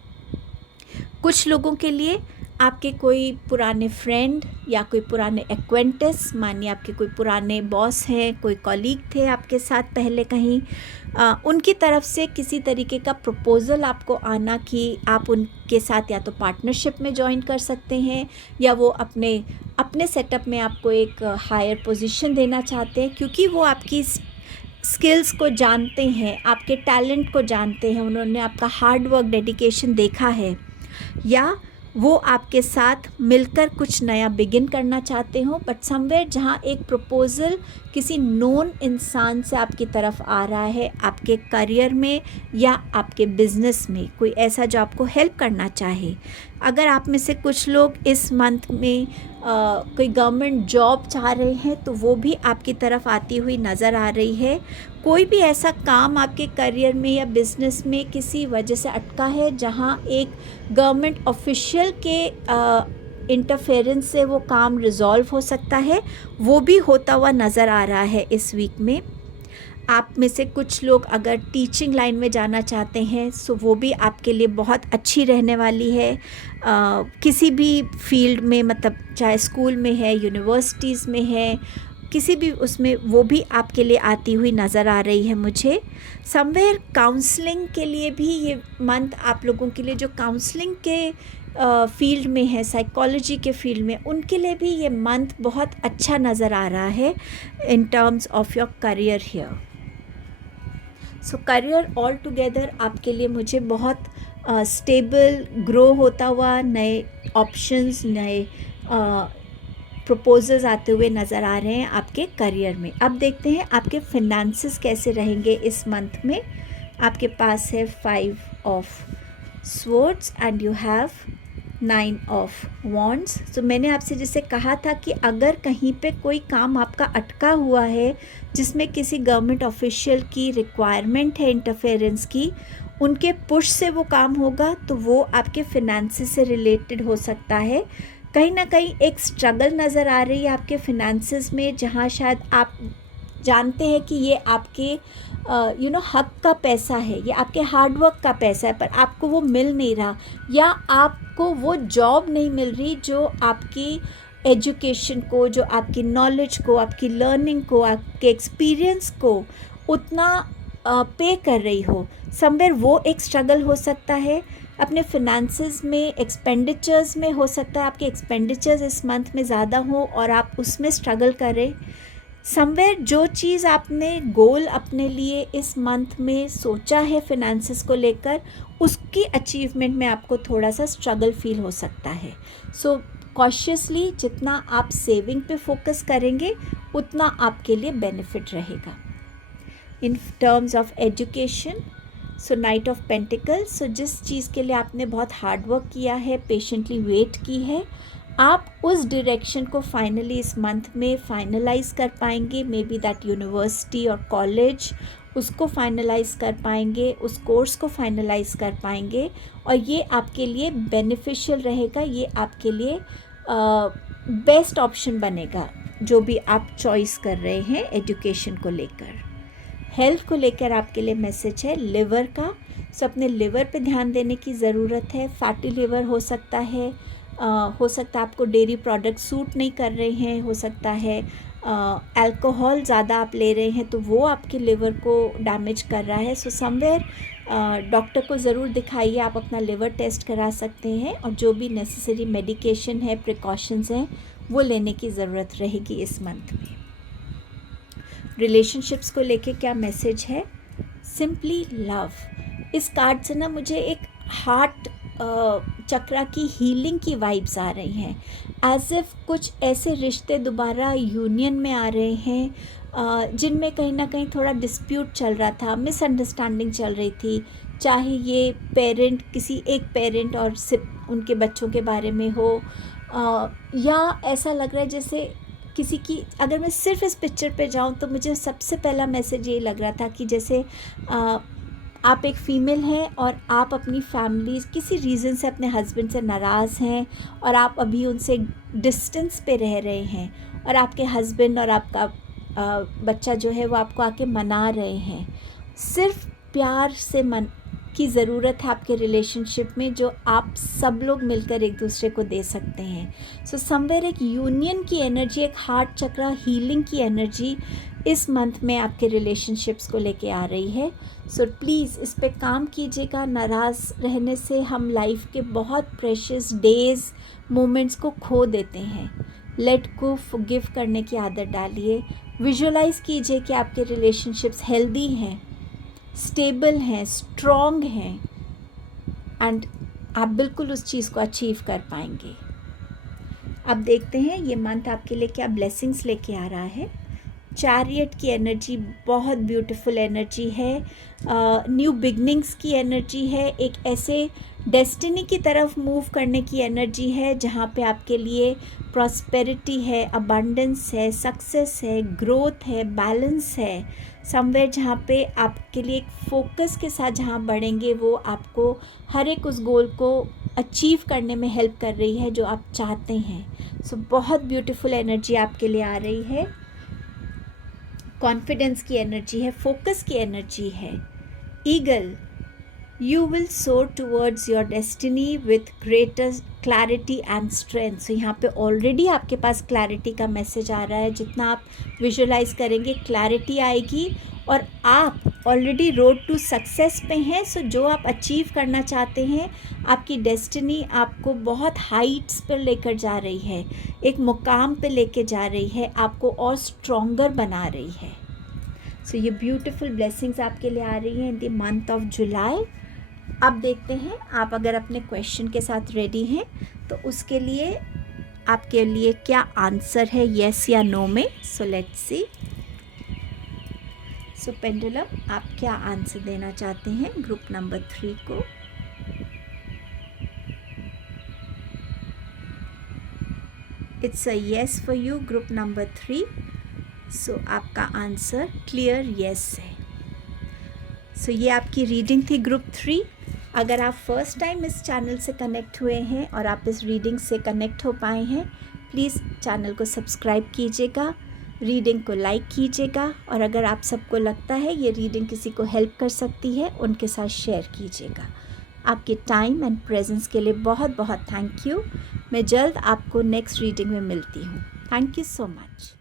कुछ लोगों के लिए आपके कोई पुराने फ्रेंड या कोई पुराने एक्वेंटेंस, मानिए आपके कोई पुराने बॉस हैं, कोई कॉलीग थे आपके साथ पहले कहीं, उनकी तरफ से किसी तरीके का प्रपोज़ल आपको आना कि आप उनके साथ या तो पार्टनरशिप में ज्वाइन कर सकते हैं, या वो अपने सेटअप में आपको एक हायर पोजीशन देना चाहते हैं, क्योंकि वो आपकी स्किल्स को जानते हैं, आपके टैलेंट को जानते हैं, उन्होंने आपका हार्ड वर्क, डेडिकेशन देखा है, या वो आपके साथ मिलकर कुछ नया बिगिन करना चाहते हो, बट समवेयर जहाँ एक प्रपोज़ल किसी नोन इंसान से आपकी तरफ आ रहा है, आपके करियर में या आपके बिजनेस में, कोई ऐसा जो आपको हेल्प करना चाहे। अगर आप में से कुछ लोग इस मंथ में कोई गवर्नमेंट जॉब चाह रहे हैं तो वो भी आपकी तरफ आती हुई नज़र आ रही है। कोई भी ऐसा काम आपके करियर में या बिजनेस में किसी वजह से अटका है जहां एक गवर्नमेंट ऑफिशियल के इंटरफेरेंस से वो काम रिजॉल्व हो सकता है, वो भी होता हुआ नज़र आ रहा है इस वीक में। आप में से कुछ लोग अगर टीचिंग लाइन में जाना चाहते हैं सो वो भी आपके लिए बहुत अच्छी रहने वाली है। किसी भी फील्ड में, मतलब चाहे स्कूल में है, यूनिवर्सिटीज़ में है, किसी भी उसमें वो भी आपके लिए आती हुई नज़र आ रही है मुझे। समवेयर काउंसलिंग के लिए भी ये मंथ आप लोगों के लिए जो काउंसलिंग के फील्ड में है, साइकोलॉजी के फील्ड में, उनके लिए भी ये मंथ बहुत अच्छा नज़र आ रहा है इन terms of your career here. So career all together आपके लिए मुझे बहुत स्टेबल, ग्रो होता हुआ, नए ऑप्शंस, नए प्रपोजल्स आते हुए नज़र आ रहे हैं आपके करियर में। अब देखते हैं आपके फिनेंसेस कैसे रहेंगे इस मंथ में। आपके पास है 5 of swords and you have 9 of wands. तो मैंने आपसे जैसे कहा था कि अगर कहीं पे कोई काम आपका अटका हुआ है जिसमें किसी गवर्नमेंट ऑफिशियल की रिक्वायरमेंट है इंटरफेरेंस की, उनके पुश से वो काम होगा तो वो आपके फिनेंसेस से रिलेटेड हो सकता है। कहीं ना कहीं एक स्ट्रगल नज़र आ रही है आपके फिनेंसेस में, जहाँ शायद आप जानते हैं कि ये आपके हक का पैसा है, ये आपके हार्डवर्क का पैसा है, पर आपको वो मिल नहीं रहा, या आपको वो जॉब नहीं मिल रही जो आपकी एजुकेशन को, जो आपकी नॉलेज को, आपकी लर्निंग को, आपके एक्सपीरियंस को उतना पे कर रही हो। समवेयर वो एक स्ट्रगल हो सकता है। अपने फिनेंसेस में, एक्सपेंडिचर्स में हो सकता है आपके एक्सपेंडिचर्स इस मंथ में ज़्यादा हो और आप उसमें स्ट्रगल करें। समवेयर जो चीज़ आपने गोल अपने लिए इस मंथ में सोचा है फिनेंसेस को लेकर, उसकी अचीवमेंट में आपको थोड़ा सा स्ट्रगल फील हो सकता है। सो कॉशियसली जितना आप सेविंग पे फोकस करेंगे उतना आपके लिए बेनिफिट रहेगा। In terms of education, so knight of pentacles, so जिस चीज़ के लिए आपने बहुत हार्ड वर्क किया है, पेशेंटली वेट की है, आप उस डायरेक्शन को फाइनली इस मंथ में फाइनलाइज कर पाएंगे। मे बी दैट यूनिवर्सिटी और कॉलेज, उसको फाइनलाइज कर पाएंगे, उस कोर्स को फाइनलाइज कर पाएंगे, और ये आपके लिए बेनिफिशियल रहेगा। ये आपके लिए बेस्ट ऑप्शन बनेगा जो भी आप चॉइस कर रहे हैं एजुकेशन को लेकर। हेल्थ को लेकर आपके लिए मैसेज है लिवर का। सो अपने लिवर पे ध्यान देने की ज़रूरत है। फैटी लिवर हो सकता है, आपको डेयरी प्रोडक्ट सूट नहीं कर रहे हैं, हो सकता है अल्कोहल ज़्यादा आप ले रहे हैं तो वो आपके लिवर को डैमेज कर रहा है। सो समवेयर डॉक्टर को ज़रूर दिखाइए, आप अपना लिवर टेस्ट करा सकते हैं, और जो भी नेसेसरी मेडिकेशन है, प्रिकॉशंस हैं, वो लेने की ज़रूरत रहेगी इस मंथ में। रिलेशनशिप्स को लेके क्या मैसेज है? Simply love. इस कार्ड से ना मुझे एक हार्ट चक्रा की हीलिंग की वाइब्स आ रही हैं, एज इफ़ कुछ ऐसे रिश्ते दोबारा यूनियन में आ रहे हैं जिनमें कहीं ना कहीं थोड़ा डिस्प्यूट चल रहा था, मिसअंडरस्टैंडिंग चल रही थी, चाहे ये पेरेंट, किसी एक पेरेंट और उनके बच्चों के बारे में हो, या ऐसा लग रहा है जैसे किसी की, अगर मैं सिर्फ इस पिक्चर पे जाऊं तो मुझे सबसे पहला मैसेज ये लग रहा था कि जैसे आप एक फ़ीमेल हैं और आप अपनी फैमिली किसी रीज़न से अपने हस्बैंड से नाराज़ हैं और आप अभी उनसे डिस्टेंस पे रह रहे हैं, और आपके हस्बैंड और आपका बच्चा जो है वो आपको आके मना रहे हैं। सिर्फ प्यार से मन की ज़रूरत है आपके रिलेशनशिप में, जो आप सब लोग मिलकर एक दूसरे को दे सकते हैं। सो समवेयर एक यूनियन की एनर्जी, एक हार्ट चक्रा हीलिंग की एनर्जी इस मंथ में आपके रिलेशनशिप्स को लेके आ रही है। सो प्लीज़ इस पे काम कीजिएगा। नाराज़ रहने से हम लाइफ के बहुत प्रेशियस डेज़, मोमेंट्स को खो देते हैं। लेट गो, फॉरगिव करने की आदत डालिए। विजुअलाइज़ कीजिए कि आपके रिलेशनशिप्स हेल्दी हैं, स्टेबल हैं, स्ट्रॉन्ग हैं, एंड आप बिल्कुल उस चीज़ को अचीव कर पाएंगे। अब देखते हैं ये मंथ आपके लिए क्या ब्लेसिंग्स लेके आ रहा है। चैरियट की एनर्जी बहुत ब्यूटीफुल एनर्जी है, न्यू बिगनिंग्स की एनर्जी है, एक ऐसे डेस्टिनी की तरफ मूव करने की एनर्जी है जहाँ पे आपके लिए प्रॉस्पेरिटी है, अबंडेंस है, सक्सेस है, ग्रोथ है, बैलेंस है, समवेयर जहाँ पे आपके लिए एक फोकस के साथ जहाँ बढ़ेंगे वो आपको हर एक उस गोल को अचीव करने में हेल्प कर रही है जो आप चाहते हैं। सो बहुत ब्यूटीफुल एनर्जी आपके लिए आ रही है, कॉन्फिडेंस की एनर्जी है, फोकस की एनर्जी है। Eagle, you will soar towards your destiny with greater clarity and strength. So यहाँ पे ऑलरेडी आपके पास क्लैरिटी का मैसेज आ रहा है, जितना आप विजुअलाइज करेंगे क्लैरिटी आएगी और आप ऑलरेडी रोड टू सक्सेस पे हैं। सो जो आप अचीव करना चाहते हैं, आपकी डेस्टिनी आपको बहुत हाइट्स पर लेकर जा रही है, एक मुकाम पे लेके जा रही है, आपको और स्ट्रॉन्गर बना रही है। सो ये ब्यूटीफुल ब्लेसिंग्स आपके लिए आ रही हैं इन द मंथ ऑफ जुलाई। अब देखते हैं आप अगर अपने क्वेश्चन के साथ रेडी हैं तो उसके लिए आपके लिए क्या आंसर है, येस या नो में। So let's see. So pendulum, आप क्या आंसर देना चाहते हैं ग्रुप नंबर 3 को। It's a yes for you group number 3। सो आपका आंसर क्लियर येस है। सो ये आपकी रीडिंग थी ग्रुप 3। अगर आप फर्स्ट टाइम इस चैनल से कनेक्ट हुए हैं और आप इस रीडिंग से कनेक्ट हो पाए हैं, प्लीज़ चैनल को सब्सक्राइब कीजिएगा, रीडिंग को लाइक कीजिएगा और अगर आप सबको लगता है ये रीडिंग किसी को हेल्प कर सकती है, उनके साथ शेयर कीजिएगा। आपके टाइम एंड प्रेजेंस के लिए बहुत बहुत थैंक यू। मैं जल्द आपको नेक्स्ट रीडिंग में मिलती हूँ। Thank you so much.